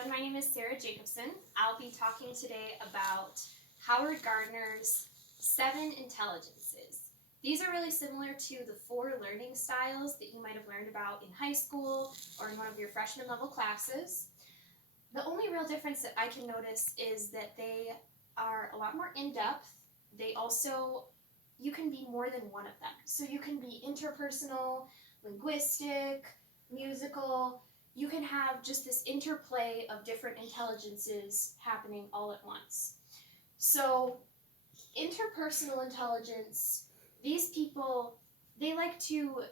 everyone, my name is Sarah Jacobson. I'll be talking today about Howard Gardner's 7 intelligences. These are really similar to the 4 learning styles that you might have learned about in high school or in one of your freshman level classes. The only real difference that I can notice is that they are a lot more in-depth. They also, you can be more than one of them. So you can be interpersonal, linguistic, musical. You can have just this interplay of different intelligences happening all at once. So interpersonal intelligence, these people, they like to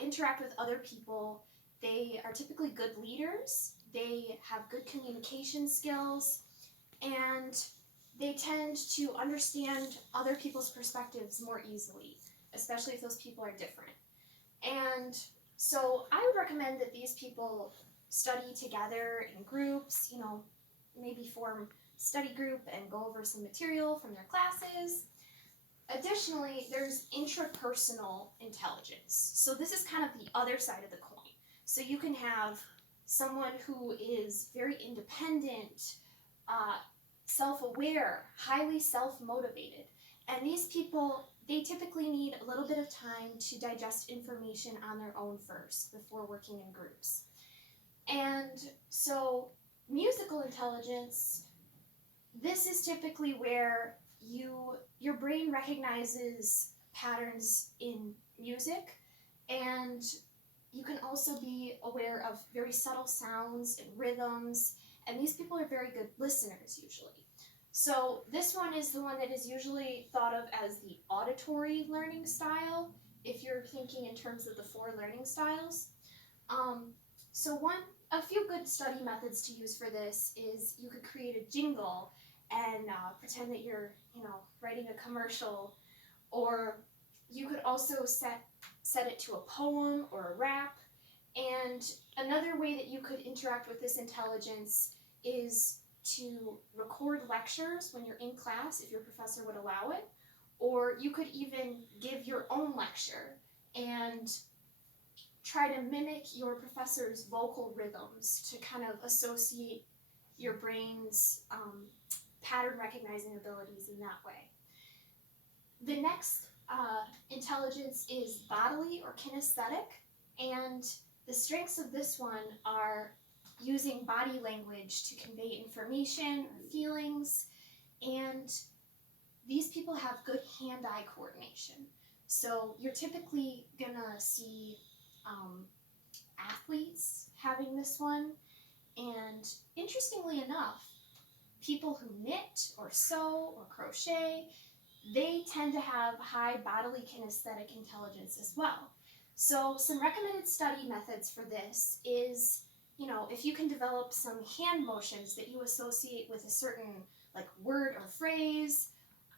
interact with other people. They are typically good leaders. They have good communication skills, and they tend to understand other people's perspectives more easily, especially if those people are different. And so I would recommend that these people study together in groups, maybe form a study group and go over some material from their classes. Additionally, there's intrapersonal intelligence. So this is kind of the other side of the coin. So you can have someone who is very independent, self-aware, highly self-motivated. And these people, they typically need a little bit of time to digest information on their own first before working in groups. And so musical intelligence, this is typically where your brain recognizes patterns in music, and you can also be aware of very subtle sounds and rhythms, and these people are very good listeners usually. So this one is the one that is usually thought of as the auditory learning style, if you're thinking in terms of the 4 learning styles. A few good study methods to use for this is you could create a jingle and pretend that you're, writing a commercial, or you could also set it to a poem or a rap. And another way that you could interact with this intelligence is to record lectures when you're in class, if your professor would allow it, or you could even give your own lecture and try to mimic your professor's vocal rhythms to kind of associate your brain's pattern recognizing abilities in that way. The next intelligence is bodily or kinesthetic, and the strengths of this one are using body language to convey information or feelings, and these people have good hand-eye coordination. So you're typically gonna see athletes having this one, and interestingly enough, people who knit or sew or crochet, they tend to have high bodily kinesthetic intelligence as well. So some recommended study methods for this is, if you can develop some hand motions that you associate with a certain word or phrase,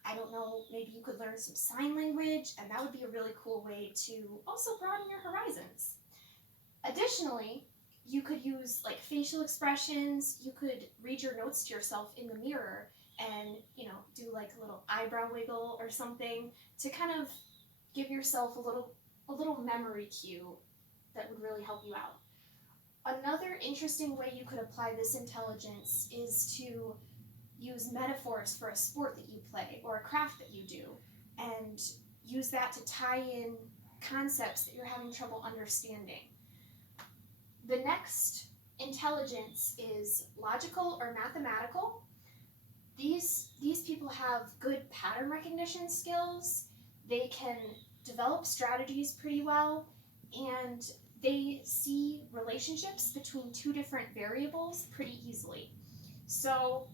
I don't know, maybe you could learn some sign language, and that would be a really cool way to also broaden your horizons. Additionally, you could use facial expressions. You could read your notes to yourself in the mirror and, do a little eyebrow wiggle or something to kind of give yourself a little memory cue that would really help you out. Another interesting way you could apply this intelligence is to use metaphors for a sport that you play or a craft that you do, and use that to tie in concepts that you're having trouble understanding. The next intelligence is logical or mathematical. These people have good pattern recognition skills. They can develop strategies pretty well, and they see relationships between 2 different variables pretty easily. So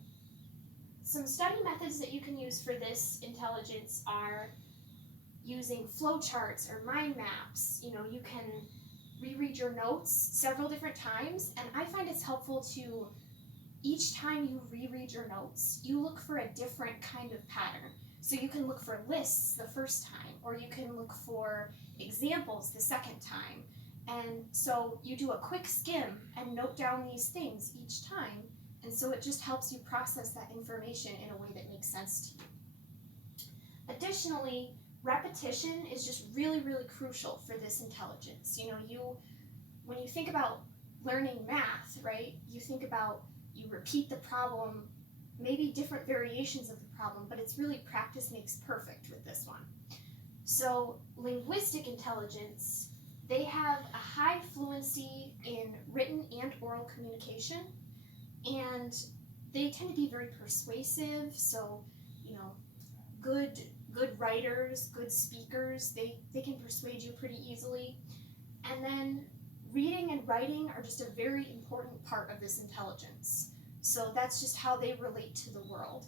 some study methods that you can use for this intelligence are using flowcharts or mind maps. You can reread your notes several different times, and I find it's helpful to, each time you reread your notes, you look for a different kind of pattern. So you can look for lists the first time, or you can look for examples the second time. And so you do a quick skim and note down these things each time, and so it just helps you process that information in a way that makes sense to you. Additionally, repetition is just really, really crucial for this intelligence. When you think about learning math, right, you think about you repeat the problem, maybe different variations of the problem, but it's really practice makes perfect with this one. So linguistic intelligence, they have a high fluency in written and oral communication, and they tend to be very persuasive, so good writers, good speakers, they can persuade you pretty easily. And then reading and writing are just a very important part of this intelligence. So that's just how they relate to the world.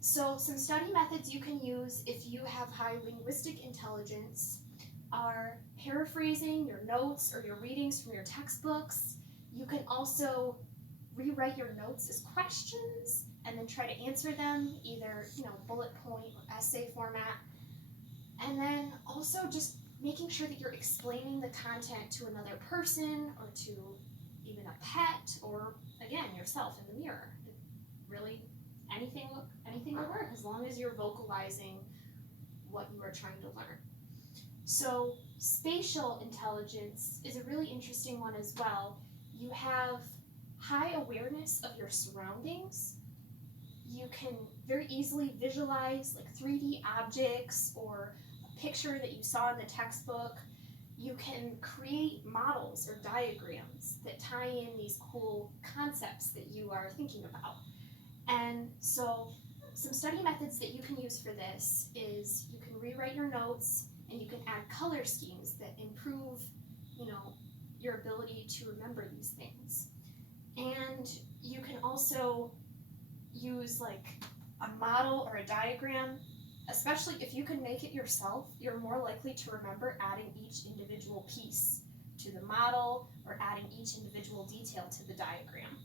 So some study methods you can use if you have high linguistic intelligence are paraphrasing your notes or your readings from your textbooks. You can also rewrite your notes as questions and then try to answer them either bullet point or essay format. And then also just making sure that you're explaining the content to another person or to even a pet or again yourself in the mirror. Really anything will work as long as you're vocalizing what you are trying to learn. So spatial intelligence is a really interesting one as well. You have high awareness of your surroundings. You can very easily visualize like 3D objects or a picture that you saw in the textbook. You can create models or diagrams that tie in these cool concepts that you are thinking about. And so some study methods that you can use for this is you can rewrite your notes and you can add color schemes that improve, your ability to remember these things. And you can also use like a model or a diagram, especially if you can make it yourself, you're more likely to remember adding each individual piece to the model or adding each individual detail to the diagram.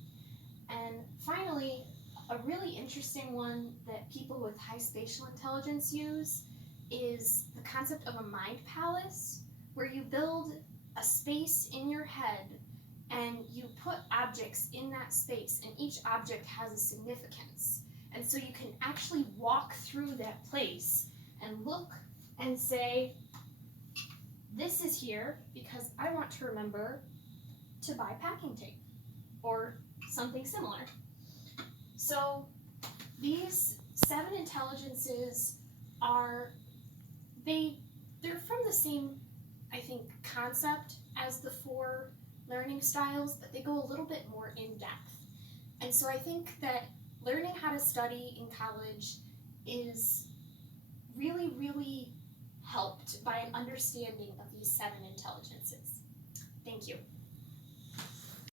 And finally, a really interesting one that people with high spatial intelligence use is the concept of a mind palace, where you build a space in your head and you put objects in that space, and each object has a significance. And so you can actually walk through that place and look and say, this is here because I want to remember to buy packing tape or something similar. So these 7 intelligences they're from the same, I think, concept as the 4 learning styles, but they go a little bit more in depth. And so I think that learning how to study in college is really, really helped by an understanding of these 7 intelligences. Thank you.